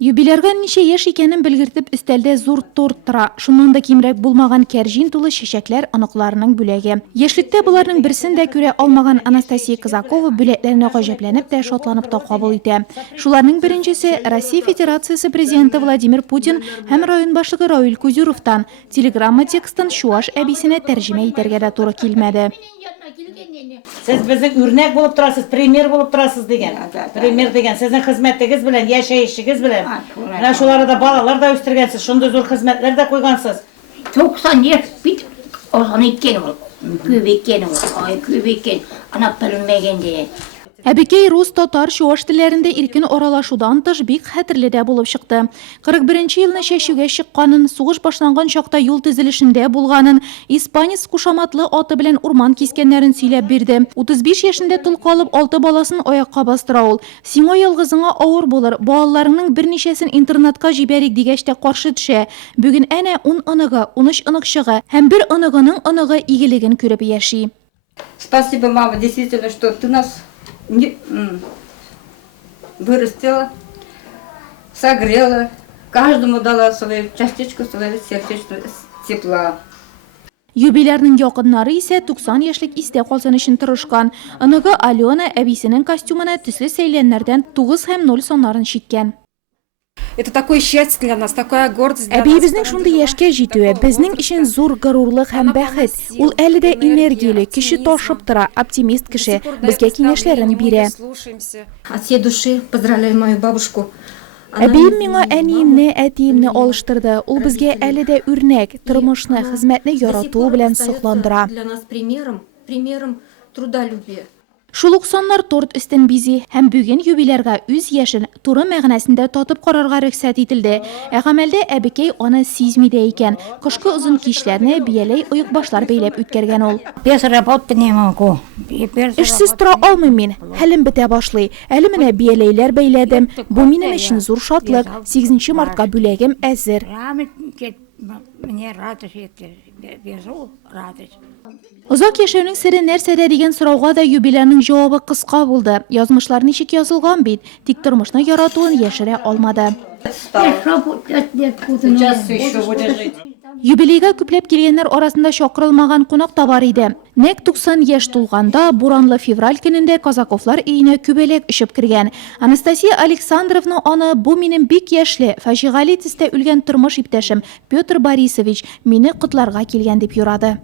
Юбилярга ниче яш икәнен белгертеп өстәлдә зур торт тора. Шуннан да кимрәк булмаган кәрҗин тулы чәчәкләр оныкларының бүләге. Яшьлектә буларның берсен дә күрә алмаган Анастасия Казакова бүләкләренә гаҗәпләнеп тә шатланып та кабул итә. Шуларның беренчесе Россия Федерациясе президенты Владимир Путин һәм район башлыгы Равил Кузюровтан. Телеграмма текстын чуаш әбисенә тәрҗемә итәргә дә туры килмәде. Siz bizning örnek bulup turasız, primer bulup turasız degen. Primer degen, sizin hizmetiniz bilen, yaşayışınız bilen. Ana şulara da balalar da üstürgensiz, şunda zor hizmetler de koygansız. 90 yaş bit, o zaman ikken ol. Kübekken ol, ay kübekken. Ana bilmegen diye. Әбекей рус, татар, чуаш телләрендә иркен аралашудан тыш бик хәтерле дә булып чыкты. 41 елны чәчүгә чыкканын, сугыш башланган чакта юл төзелешендә булганын, испанец кушаматлы аты белән урман кискәннәрен сөйләп бирде. 35 яшендә тол калып 6 баласын аякка бастыра ул. Сиңа ялгызыңа авыр булыр, балаларыңның берничәсен интернатка җибәрик дигәч тә каршы төшә. Бүген әнә 10 оныгы, 13 онык чыга һәм бер оныгының оныгы игелеген күреп яши. Спасибо, мама, действительно, что ты нас вырастила, согрела, каждому дала свою частичку своего сердечного тепла. Юбилярның якыннары исә 90 яшьлек истә калсын өчен тырышкан. Оныгы Алена әбисенең костюмына төсле сәйләннәрдән 9 һәм 0 саннарын чиккән. Это такое счастье для нас, такая гордость для нас. Әбиебезнең шундый яшькә җитүе безнең өчен зур горурлык һәм бәхет. Ул әле дә энергияле, кеше ташып тора, оптимист кеше. Безгә киңәшләрен бирә. От всей души поздравляю мою бабушку. Әбием миңа әниемне, әтиемне алыштырды. Ул безгә әле дә үрнәк, тормышны, хезмәтне ярату белән сокландыра. Для нас примером трудолюбия. Шул ук саннар торт өстен бизи һәм бүген юбилярга үз яшен туры мәгънәсендә татып карарга рөхсәт ителде. Ә гамәлдә әбекәй аны сизми дә икән. Кышкы узын кичләрне бияләй оек башлар бәйләп үткәргән ул. Без работы не могу. Эшсез тора алмыйм мин. Хәлем бетә башлый. Әле менә бияләйләр бәйләдем. Бу минем өчен зур шатлык. 8 мартка бүләгем әзер. Мне радость, безу радость. Озак яшәүнең сере нәрсәдә дигән сорауга да юбилярның җавабы кыска булды. Язмышлар ничек язылган бит, тик тормышны яратуын яшерә алмады. Юбилейга күпләп килгәннәр арасында чакырылмаган кунак та бар иде. Нәк 90 яшь тулганда, буранлы февраль көнендә Казаковлар өенә күбәләк очып кергән. Анастасия Александровна аны бу минем бик яшьле, фаҗигали төстә үлгән тормыш иптәшем Петр Борисович мине котларга килгән дип юрады.